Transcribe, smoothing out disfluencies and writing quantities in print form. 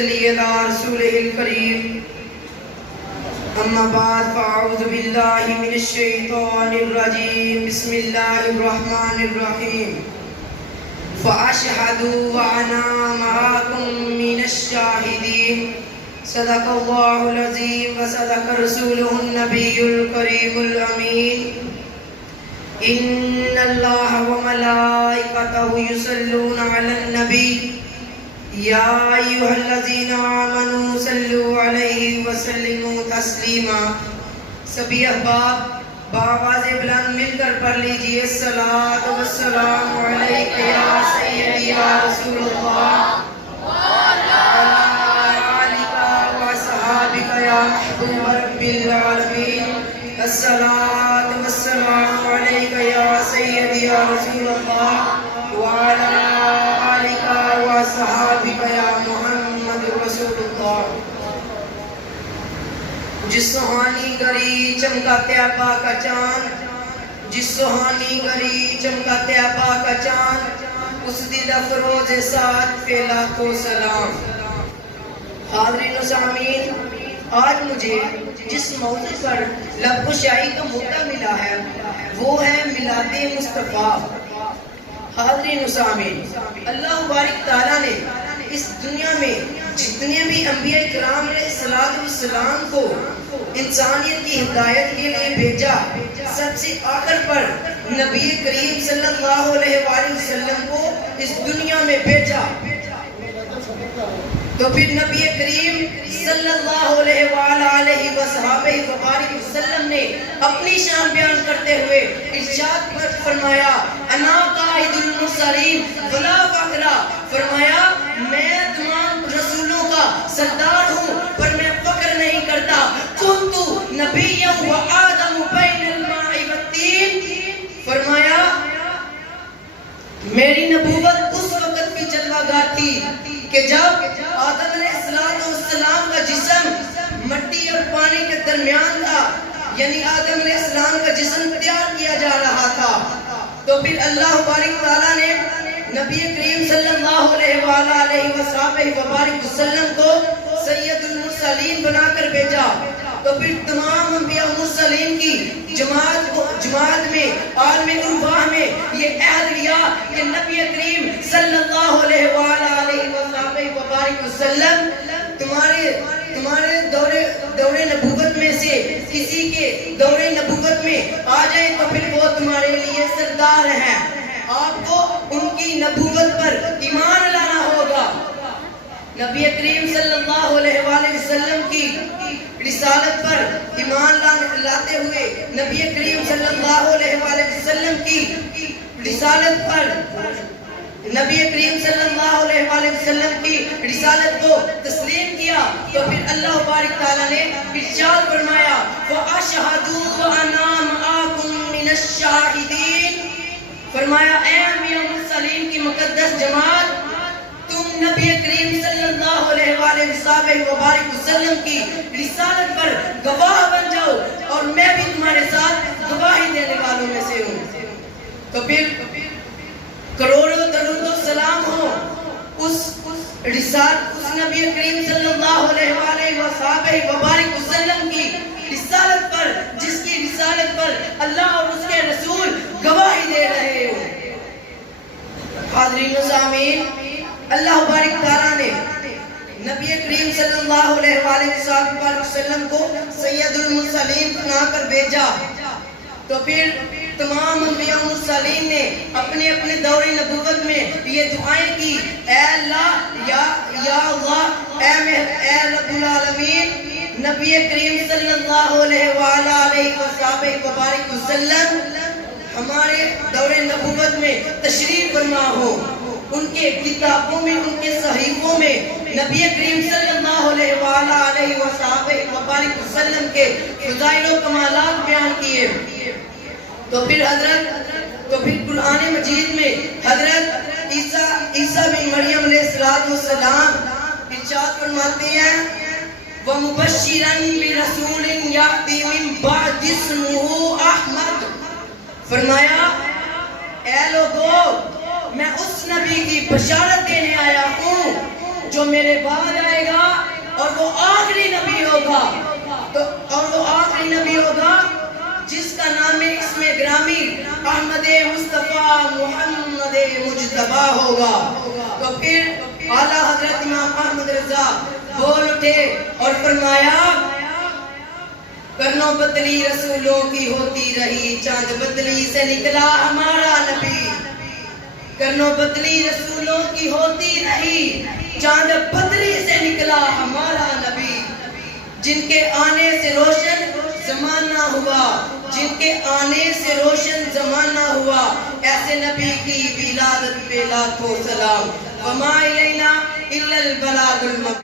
صلی اللہ رسولہ الکریم اما بعد فاعوذ باللہ من الشیطان الرجیم بسم اللہ الرحمن الرحیم فاشہدوا وانا معاکم من الشاہدین صدق اللہ العظیم وصدق رسولہ النبی الکریم الامین ان اللہ وملائکتہ یصلون علی النبی یا ایھا الذین آمنوا صلوا علیہ وسلموا تسلیما۔ سبھی احباب بآواز بلند مل کر پڑھ لیجئے الصلاۃ والسلام علیک یا سیدی یا رسول اللہ وعلی آلک وصحابک یا محبوب رب العالمین۔ الصلاۃ والسلام علیک یا سیدی یا رسول اللہ وعلی آلک وصحابک یا محمد رسول اللہ۔ جس سہانی گری چمکاتے آبا کا چاند، جس سہانی گری چمکاتے آبا کا چاند، اس دل افروز ساتھ پہ لاکھوں سلام۔ حاضرین و سامعین، آج مجھے جس موضوع پر لب گشائی کا موقع ملا ہے وہ ہے میلاد مصطفیٰ۔ حاضرین و سامعین، اللہ بارک تعالیٰ نے اس دنیا میں جتنے بھی انبیاء کرام علیہ السلام کو انسانیت کی ہدایت کے لیے بھیجا، سب سے آخر پر نبی کریم صلی اللہ علیہ وآلہ وسلم کو اس دنیا میں بھیجا۔ تو پھر نبی کریم صلی اللہ علیہ وآلہ وبارک وسلم نے اپنی شان بیان کرتے ہوئے ارشاد فرمایا انا قائد المرسلین ولا فخر، فرمایا میں تمام رسولوں کا سردار ہوں پر میں فخر نہیں کرتا۔ کنت نبیا وآدم بین الماء والطین، فرمایا میری نبوت اس وقت بھی جلوہ گاہ تھی کہ جب آدم علیہ السلام کا جسم مٹی اور پانی کے درمیان تھا، یعنی آدم علیہ السلام کا جسم تیار کیا جا رہا تھا۔ تو پھر اللہ بارک تعالیٰ نے نبی کریم صلی اللہ علیہ وآلہ وبارک وسلم کو سید المرسلین بنا کر بھیجا۔ تو پھر تمام انبیاء مرسلین کی جماعت میں عالم ارواح میں یہ عہد لیا کہ نبی کریم صلی اللہ علیہ وآلہ وبارک وسلم تمہارے دور نبوت میں سے کسی کے دور نبوت میں آ جائے تو پھر وہ تمہارے لیے سردار ہیں، آپ کو ان کی نبوت پر ایمان لانا ہوگا۔ نبی کریم صلی اللہ علیہ وآلہ وسلم کی رسالت پر ایمان لاتے ہوئے نبی کریم صلی اللہ علیہ وآلہ وسلم کی رسالت پر نبی کریم صلی اللہ علیہ وآلہ وسلم کی رسالت کو تسلیم کیا۔ تو پھر اللہ بارک تعالیٰ نے ارشاد فرمایا وَأَشْهَدُوا وَأَنَا مَعَكُم مِّنَ الشَّاهِدِينَ، فرمایا اے انبیاء مرسلین کی مقدس جماعت، تم نبی کریم صلی اللہ علیہ وآلہ وبارک وسلم کی رسالت پر گواہ بن جاؤ اور میں بھی تمہارے ساتھ گواہی دینے والوں میں سے ہوں۔ تو پھر کروڑوں درود و سلام ہو اس نبی کریم صلی اللہ علیہ وآلہ وبارک وسلم کی رسالت پر، جس کی رسالت پر اللہ اور اس کے رسول گواہی دے رہے ہوں۔ حاضرین و سامعین، اللہ بارک تعالیٰ نے نبی کریم صلی اللہ علیہ وآلہ وسلم کو سید المرسلین بنا کر بھیجا۔ تو پھر تمام انبیاء مرسلین نے اپنے اپنے دور نبوت میں یہ دعائیں کی، اے اللہ یا اللہ اے رب العالمین، نبی کریم صلی اللہ علیہ وآلہ وبارک وسلم ہمارے دور نبوت میں تشریف فرما ہو۔ ان کے کتابوں میں، ان کے صحیفوں میں نبی کریم صلی اللہ علیہ وآلہ وبارک وسلم کے فضائل و کمالات بیان کیے۔ تو پھر قرآن مجید میں حضرت عیسیٰ بن مریم علیہ السلام ارشاد فرماتے ہیں وَمُبَشِّرًا بِرَسُولٍ يَأْتِي مِن بَعْدِ اسْمُهُ أَحْمَدُ، فرمایا اے لوگو میں اس نبی کی بشارت دینے آیا ہوں جو میرے بعد آئے گا، اور وہ آخری نبی ہوگا جس کا نام اسم گرامی احمد مصطفیٰ محمد مجتبی ہوگا. تو پھر اعلیٰ حضرت امام احمد رضا بول اٹھے اور فرمایا کرنوں بدلی رسولوں کی ہوتی رہی، چاند بدلی سے نکلا ہمارا نبی. کرنوں بدلی رسولوں کی ہوتی رہی، چاند بدلی سے نکلا ہمارا نبی. جن کے آنے سے روشن زمانہ ہوا، جن کے آنے سے روشن زمانہ ہوا، ایسے نبی کی ولادت پہ لاکھوں سلام. وما الینا الا البلاغ المبین.